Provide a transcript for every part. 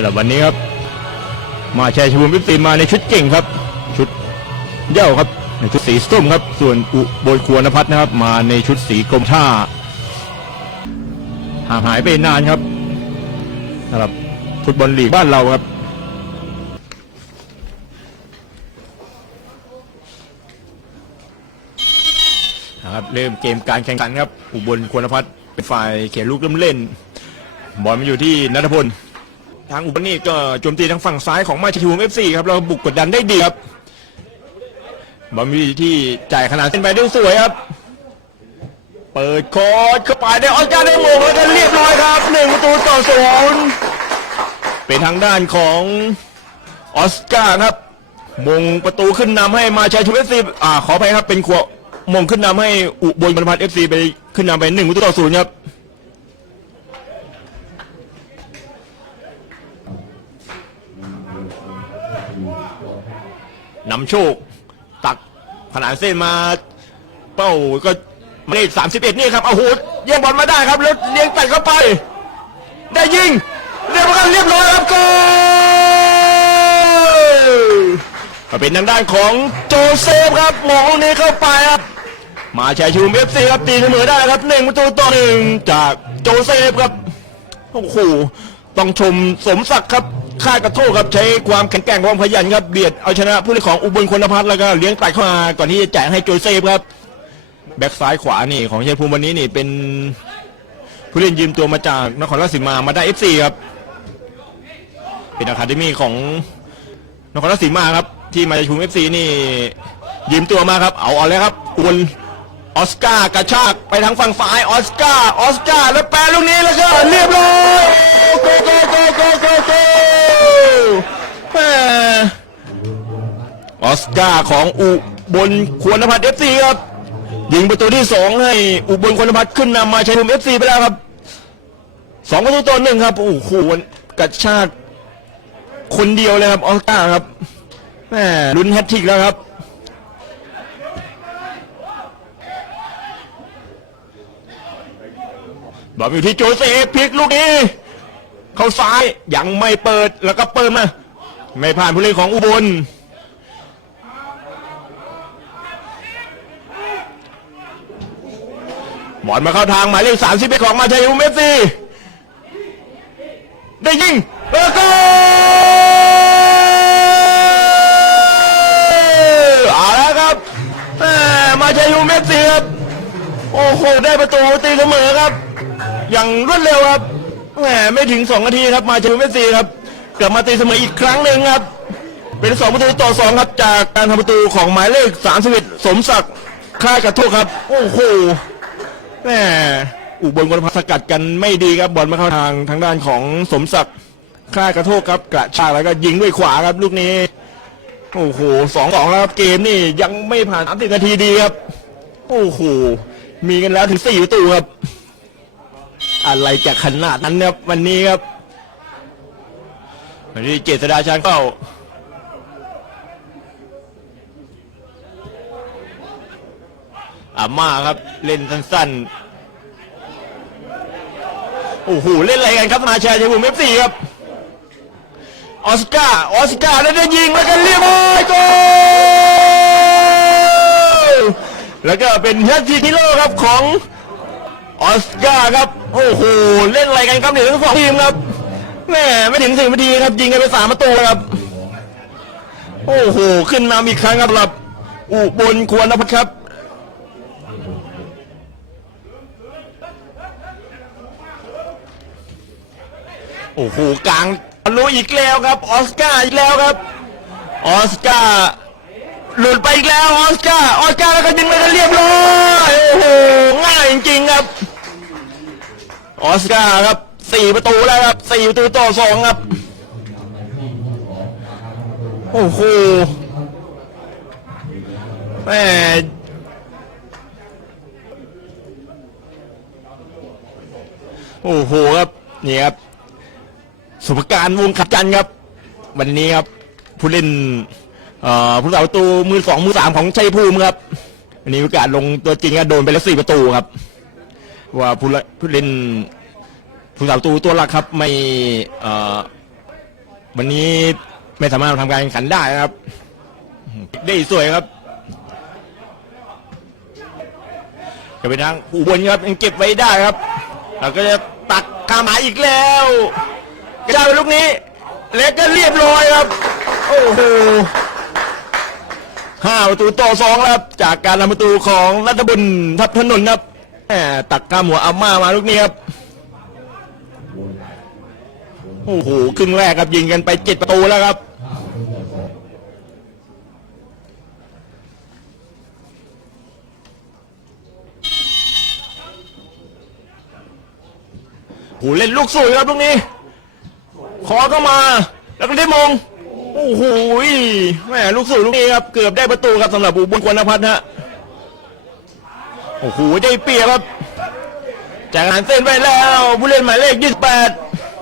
ำหรับวันนี้ครับ มาแชร์ชมวิปซีมาในชุดเก่งครับ ชุดเย้าครับ ในชุดสีส้มครับ ส่วนอุบลควรนพัฒน์นะครับ มาในชุดสีกรมท่าห่างหายไปนานครับสำหรับฟุตบอลลีกบ้านเราครับนะครับเริ่มเกมการแข่งขันครับ อุบลควรพัฒน์เป็นฝ่ายเขียนลูกเริ่มเล่น บอลมาอยู่ที่นัทพล ทางอุบลนี่ก็โจมตีทางฝั่งซ้ายของมาชิทูมเอฟซีครับเราบุกกดดันได้ดีครับบอลมาอยู่ที่จ่ายขนาดเส้นไปได้สวยครับ เปิดโคอร์ดเข้าไปได้ออสการ์ได้โมงแล้วก็เรียบร้อยครับหนึ่งประตูต่อศูนย์เป็นทางด้านของออสการ์ครับ มงประตูขึ้นนำให้มาชัยชูเอฟซีอ่าขอไปครับเป็นขวมงขึ้นนำให้อุบลบรรพัฒน์เอฟซีไปขึ้นนำไปหนึ่งประตูต่อศูนย์ครับ นำโชค ตักขนานเส้นมา เป้าก็เลขสามสิบเอ็ดนี่ครับเอาหูแย่งบอลมาได้ครับ แล้วเลี้ยงตัดเข้าไป ได้ยิงเรียบร้อยเรียบร้อยครับโกลเป็นทางด้านของโจเซฟครับหมองนี้เข้าไปครับมาแชัยชูมเอฟซีครับตีเสมอได้ครับหนึ่งประตูต่อหนึ่งจากโจเซฟครับโอ้โหต้องชมสมศักดิ์ครับ ค่ายกระโทกครับใช้ความแข็งแกร่งความขยันครับเบียดเอาชนะผู้เล่นของอุบลคนพัฒน์แล้วก็เลี้ยงตัดเข้ามาก่อนที่จะแจ่ายให้โจเซฟครับ แบ็กซ้ายขวานี่ของชัยภูมิวันนี้นี่เป็นผู้เล่นยืมตัวมาจากนครราชสีมามาได้เอฟซีครับ เป็นอะคาเดมี่ของนครราชสีมาครับ ที่มาจากชุมเอฟซีนี่ยืมตัวมาครับ เอาเอาเลยครับอุบลออสการ์กระชากไปทางฝั่งซ้ายออสการ์ออสการ์แล้วแปรลูกนี้แล้วก็เรียบร้อยโกโกโกโกโกโก แหมออสการ์ของอุบลควรนภัทรเอฟซีครับ ยิงประตูที่สองให้อุบลควรนภัทรขึ้นนำมาชัยภูมิเอฟซีไปแล้วครับสองประตูต่อหนึ่งครับโอ้โหกระชากคนเดียวเลยครับออสการ์ครับแหมลุ้นแฮตทริกแล้วครับบอลอยู่ที่โจเซฟพลิกลูกนี้ เข้าซ้ายยังไม่เปิดแล้วก็เปิดมาไม่ผ่านผู้เล่นของอุบลบอลมาเข้าทางหมายเลขสามสิบเอ็ดของมาชัยภูเอฟซีได้ยิงแล้วก็เอาแล้วครับแหม่มาชัยยูเมสซี่ครับโอ้โหได้ประตูตีเสมอครับ อย่างรวดเร็วครับ แหมไม่ถึงสองนาทีครับมาชัยยูเมสซี่ครับกลับมาตีเสมออีกครั้งหนึ่งครับ เป็นสองประตูต่อสองครับจากการทำประตูของหมายเลขสามสิบสมศักดิ์ค่ายกระทุกครับ โอ้โหแหมอุบลกรพัสกัดกันไม่ดีครับบอลมาเข้าทางทางด้านของสมศักดิ์ค่ายกระโทกครับ กระชากแล้วก็ยิงด้วยขวาครับลูกนี้โอ้โหสองสองแล้วครับเกมนี่ยังไม่ผ่านสามสิบนาทีดีครับ โอ้โหมีกันแล้วถึงสี่ประตูครับ อะไรจะขนาดนั้นครับวันนี้ครับวันนี้เจษดาชานเข้าอาม่าครับเล่นสั้นๆ โอ้โห เล่นอะไรกันครับมาแชร์ชัยภูมิเอฟซีครับ ออสการ์ออสการ์แล้วได้ยิงแล้วก็เรียบร้อยโกลแล้วก็เป็นแฮตทริกฮิโร่ครับของ ออสการ์ครับ โอ้โห เล่นอะไรกันครับเนี่ยทั้งสองทีมครับแหม่ไม่ถึงสิบนาทีครับ ยิงกันไปสามประตูครับ โอ้โห ขึ้นนำอีกครั้งครับหรับ อุบลควรนพัฒน์ครับโอ้โหกลางรู้อีกแล้วครับ ออสการ์อีกแล้วครับ ออสการ์ หลุดไปอีกแล้วออสการ์ออสการ์แล้วก็ยิงไปกันเรียบร้อยโอ้โหง่ายจริงๆครับ ออสการ์ครับสี่ประตูแล้วครับสี่ประตูต่อสองครับ โอ้โหแม่โอ้โหครับนี่ครับสุภการวงขัดจันทร์ครับ วันนี้ครับผู้เล่น ผู้สาประตูมือสองมือสามของชัยภูมิครับวันนี้โอกาสลงตัวจริงก็โดนไปแล้วสี่ประตูครับ ว่าผู้เล่นผู้เล่นผู้สาประตูตัวหลักครับ ไม่เออวันนี้ไม่สามารถทำการแข่งขันได้นะครับ ได้สวยครับจะเป็นทางอุบลครับยังเก็บไว้ได้ครับแล้วก็จะตักข้ามหมาอีกแล้วกระจายลูกนี้ แล้วก็เรียบร้อยครับ โอ้โห ห้าประตูต่อสองครับจากการทำประตูของรัฐบุญทับถนนครับแหมตักข้ามหัวอาม่ามาลูกนี้ครับโอ้โหครึ่งแรกครับยิงกันไปเจ็ดประตูแล้วครับโอ้โหเล่นลูกสวยครับลูกนี้ ขอเข้ามา แล้วก็ได้มง อ้โหแหมลูกสวยลูกนี้ครับ เกือบได้ประตูครับสำหรับอุบลควรนพัฒน์ฮะ โอ้โหได้เปรียบครับ จากงานเส้นไปแล้ว ผู้เล่นหมายเลข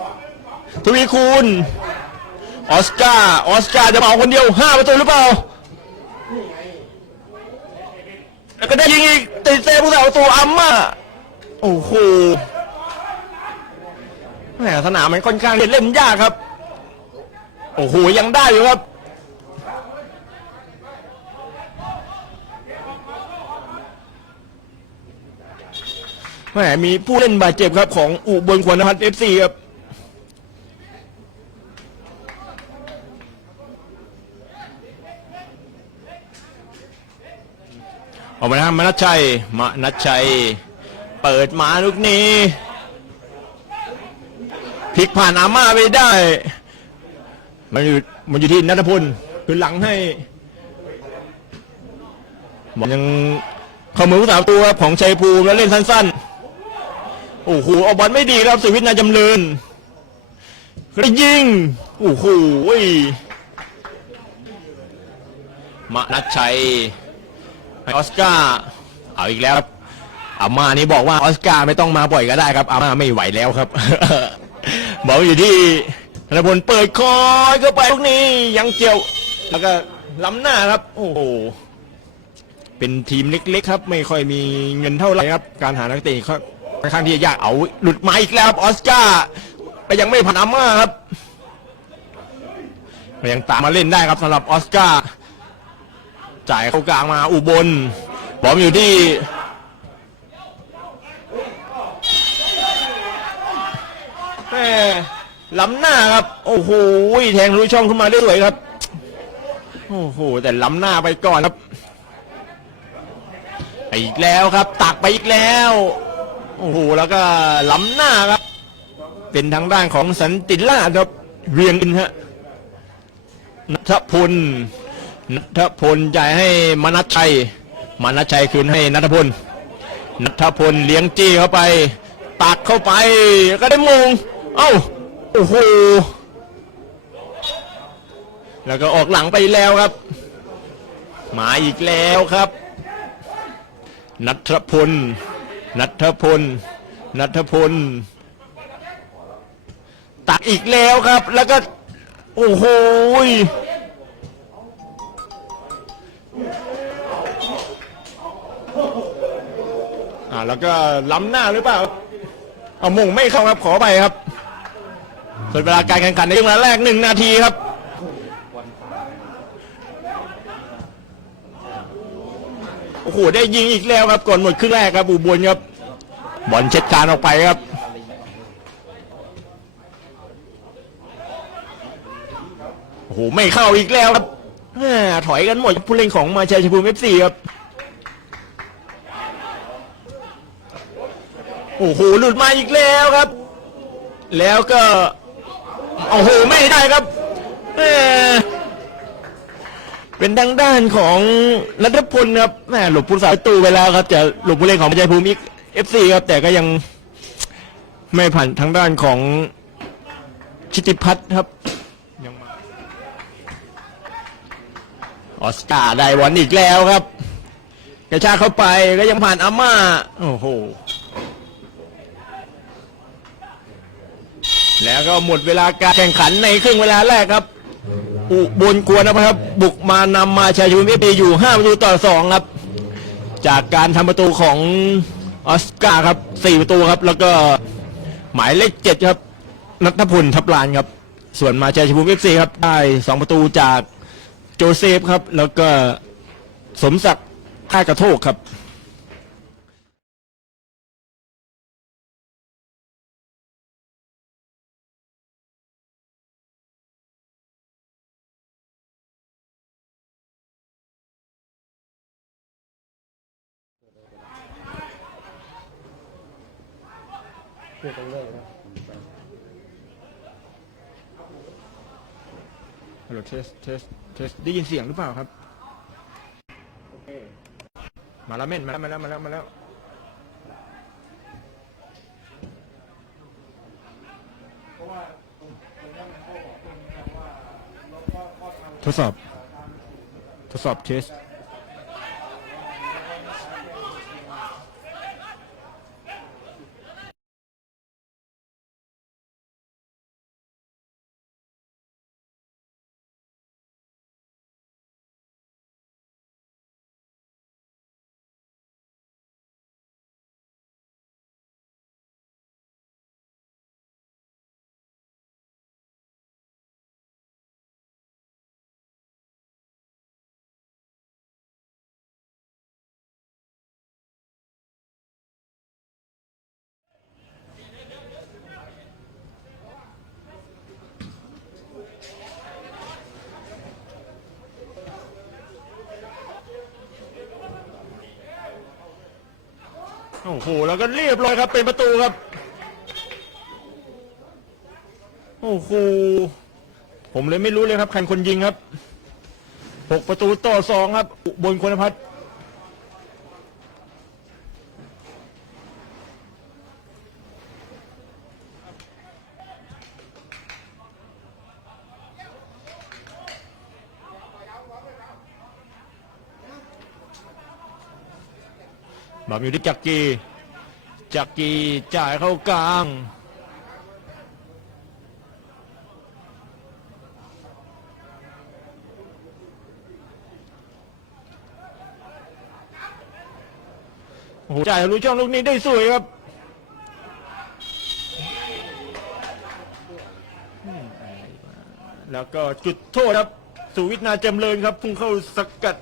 28ทวีคูณ ออสการ์ ออสการ์จะมาเอาคนเดียว5ประตูหรือเปล่า แล้วก็ได้ยิงอีกติดเซฟผู้สาวประตูอัมมาโอ้โหแหมสนามมันค่อนข้างเล่นยากครับ โอ้โหยังได้อยู่ครับแหมมีผู้เล่นบาดเจ็บครับของอุบลควนพัฒน์เอฟซีครับออกมานะครับมนัชชัยมนัชชัย เปิดมาลูกนี้พลิกผ่านอาม่าไปได้ มันอยู่มันอยู่ที่นัทพลคือหลังให้บอลยังเข้ามือผู้สาวตัวครับของชัยภูมิแล้วเล่นสั้นๆ โอ้โหเอาบอลไม่ดีครับสุวิทย์นาจำเริญแล้วยิง โอ้โหมนัชชัยออสการ์เอาอีกแล้วครับอาม่านี่บอกว่าออสการ์ไม่ต้องมาบ่อยก็ได้ครับอาม่าไม่ไหวแล้วครับบอกอยู่ที่ ธนพลเปิดคอยเข้าไปลูกนี้ยังเจียว แล้วก็ล้ำหน้าครับ โอ้โหเป็นทีมเล็กๆครับ ไม่ค่อยมีเงินเท่าไหร่ครับ การหานักเตะค่อนข้างที่จะยากเอาหลุดมาอีกแล้วครับออสการ์ไปยังไม่ผ่านอาม่าครับยังตามมาเล่นได้ครับสำหรับออสการ์จ่ายเข้ากลางมาอุบลบอมอยู่ที่แม่ ล้ำหน้าครับ โอ้โหแทงรู้ช่องขึ้นมาได้สวยครับ โอ้โห แต่ล้ำหน้าไปก่อนครับไปอีกแล้วครับ ตักไปอีกแล้ว โอ้โห แล้วก็ล้ำหน้าครับ เป็นทางด้านของสันติล่าครับเรียงอินฮะนัทพลนัทพลจ่ายให้มนัชชัยมนัชชัยคืนให้นัทพลนัทพลเลี้ยงจี้เข้าไป ตักเข้าไปก็ได้มง เอ้า โอ้โห แล้วก็ออกหลังไปแล้วครับ มาอีกแล้วครับ นัทพล นัทพล นัทพล ตักอีกแล้วครับ แล้วก็ โอ้โหอ่าแล้วก็ล้ำหน้าหรือเปล่า เอามงไม่เข้าครับขอไปครับ ส่วนเวลาการแข่งขันในช่งเวลาแรกหนึ่งนาทีครับโอ้โหได้ยิงอีกแล้วครับก่อนหมดครึ่งแรกครับอุบลครับบอลเช็ดการออกไปครับโอ้โหไม่เข้าอีกแล้วครับถอยกันหมดผู้เล่นของมาเชียชภูมิเอฟซีครับโอ้โหหลุดมาอีกแล้วครับ แล้วก็ โอ้โหไม่ได้ครับแหมเป็นทางด้านของรัฐพลครับแหมหลบผู้สาประตูไปแล้วครับจะหลบผู้เล่นของใจภูมิเอฟซีครับ แต่ก็ยังไม่ผ่านทางด้านของชิติพัฒน์ครับยังมาออสการ์ได้บอลอีกแล้วครับ กระชากเข้าไปก็ยังผ่านอาม่า โอ้โห แล้วก็หมดเวลาการแข่งขันในครึ่งเวลาแรกครับ อุบลกวนนะครับ บุกมานำมาชัยชูมิปีอยู่5ประตูต่อ2ครับ จากการทำประตูของออสการ์ครับ4ประตูครับ แล้วก็หมายเลข7ครับนัทพลทับลานครับ ส่วนมาชัยภูมิเอฟซีครับได้สองประตูจากโจเซฟครับ แล้วก็สมศักดิ์ท่ากระโทกครับ ฮัลโหลเทสเทสเทสได้ยินเสียงหรือเปล่าครับมาแล้วเม่นมาแล้วมาแล้วมาแล้วมาแล้วทดสอบ ทดสอบเทส อ้โหแล้วก็เรียบร้อยครับเป็นประตูครับ โอ้โหผมเลยไม่รู้เลยครับใครคนยิงครับหกประตูต่อสองครับ บนคุณพัฒน์ บอมอยู่ที่จักรีจักรีจ่ายเข้ากลาง โอ้โหจ่ายทะลุช่องลูกนี้ได้สวยครับแล้วก็จุดโทษครับ สุวิทย์นาจำเริญครับ พุ่งเข้าสกัด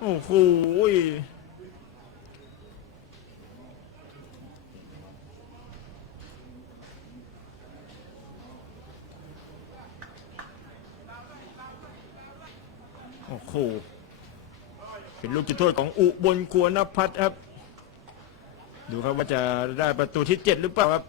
โอ้โห หเป็นลูกจุดโทษของอุบลควรนพัฒน์ครับ ดูครับว่าจะได้ประตูที่เจ็ดหรือเปล่าครับ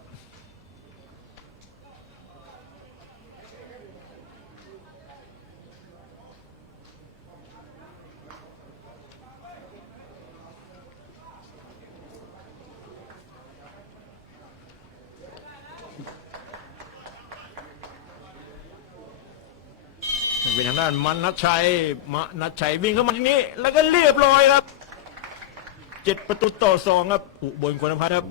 เป็นทางด้านมันนัชชัยมนัชชัยวิ่งเข้ามาที่นี้ แล้วก็เรียบร้อยครับเจ็ดประตูต่อสองครับอุบลคุณพัฒน์ครับ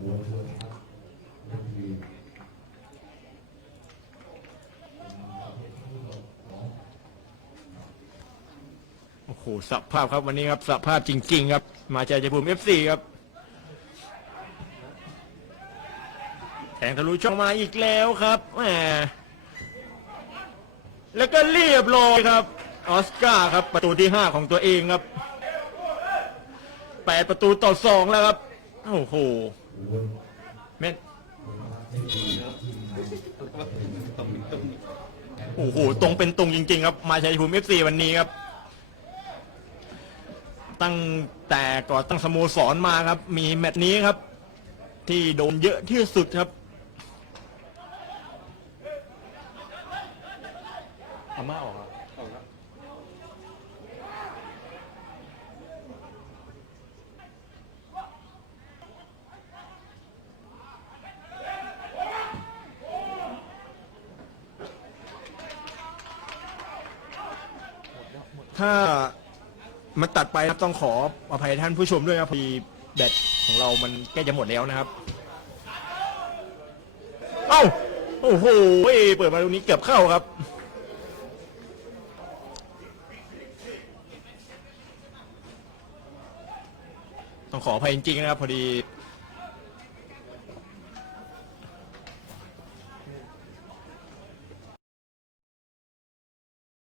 โอ้โหสับภาพครับวันนี้ครับสับภาพจริง ๆ ครับ มาจากชัยภูมิเอฟซีครับแทงทะลุช่องมาอีกแล้วครับแหม แล้วก็เรียบร้อยครับ ออสการ์ครับประตูที่ 5 ของตัวเองครับแปดประตูต่อสองแล้วครับ โอ้โหเม่นโอ้โห ตรงเป็นตรงจริง ๆ ครับ มาชัยภูมิเอฟซีวันนี้ครับ ตั้งแต่ก่อตั้งสโมสรมาครับ มีแมตช์นี้ครับ ที่โดนเยอะที่สุดครับ อาม่าออกอะ ถ้า มันตัดไปครับต้องขออภัยท่านผู้ชมด้วยครับพอดีแบตของเรามันใกล้จะหมดแล้วนะครับ เอ้าโอ้โหเปิดมาตรงนี้เกือบเข้าครับ ต้องขออภัยจริงๆนะครับ พอดี